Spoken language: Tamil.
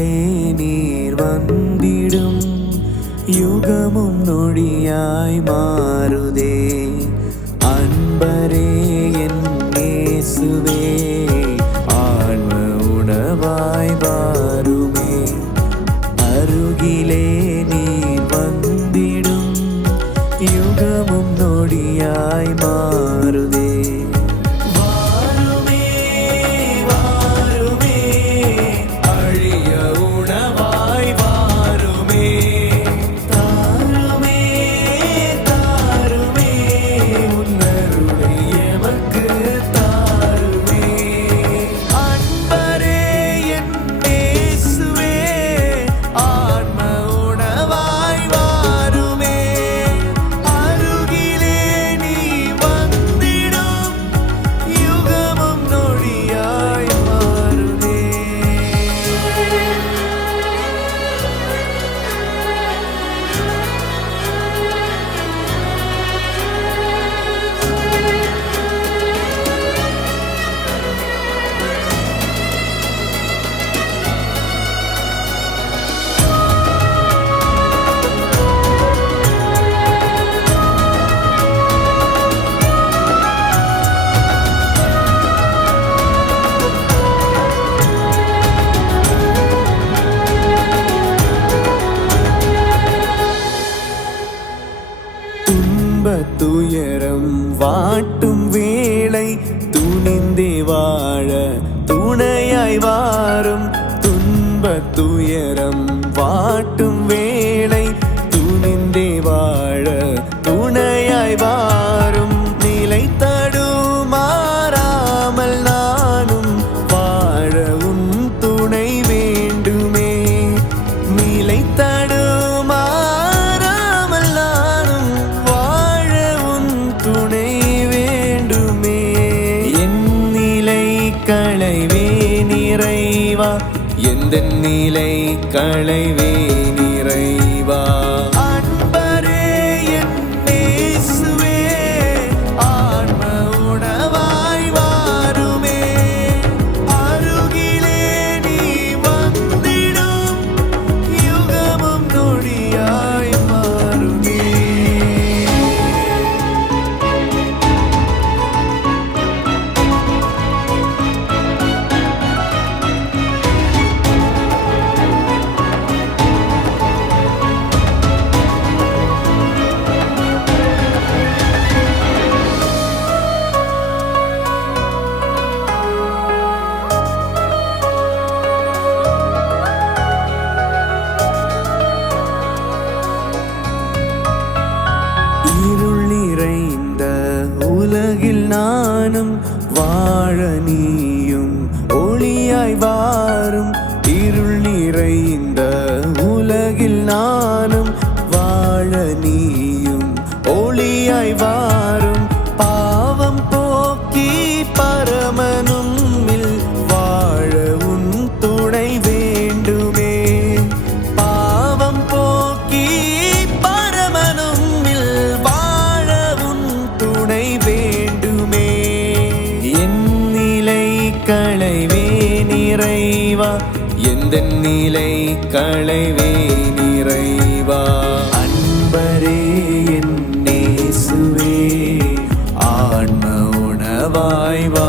அருகிலே நீர் வந்திடும் யுகமும் நொடியாய் மாறுதே. அன்பரே என் இயேசுவே, ஆன்ம உணவாய் வாருமே. அருகிலே நீர் வந்திடும் யுகமும் நொடியாய் மாறுதே. துயரம் வாட்டும் வேளை துணிந்தே வாழ துணையாய் வாரும். துன்பத் துயரம் வாட்டும் வேளை துணிந்தே வாழ துணையாய் வாரும். நிலை தடுமாறாமல் நானும் வாழ உன் துணை வேண்டுமே. நிலை எந்தன் நிலை களைவே நிறைவா. அன்பரே என் இயேசுவே, ஆன்ம உணவாய் வாருமே. அருகிலே நீ வந்திடும் யுகமும் நொடியாய் மாறுமே. உலகில் நானும் வாழ நீயும் ஒளியாய் வாரும். இருள் நிறைந்த உலகில் நானும் வாழ நீயும் ஒளியாய் வாரும். பாவம் போக்கி பரமனும் வாழ உன் துணை வேண்டுமே. பாவம் போக்கி பரமனும் வாழ உன் துணை வேண்டுமே. என் நிலை களைவே நிறைவா, எந்தன் நிலை களைவே நிறைவா. அன்பரே என் இயேசுவே, ஆன்ம உணவாய் வா.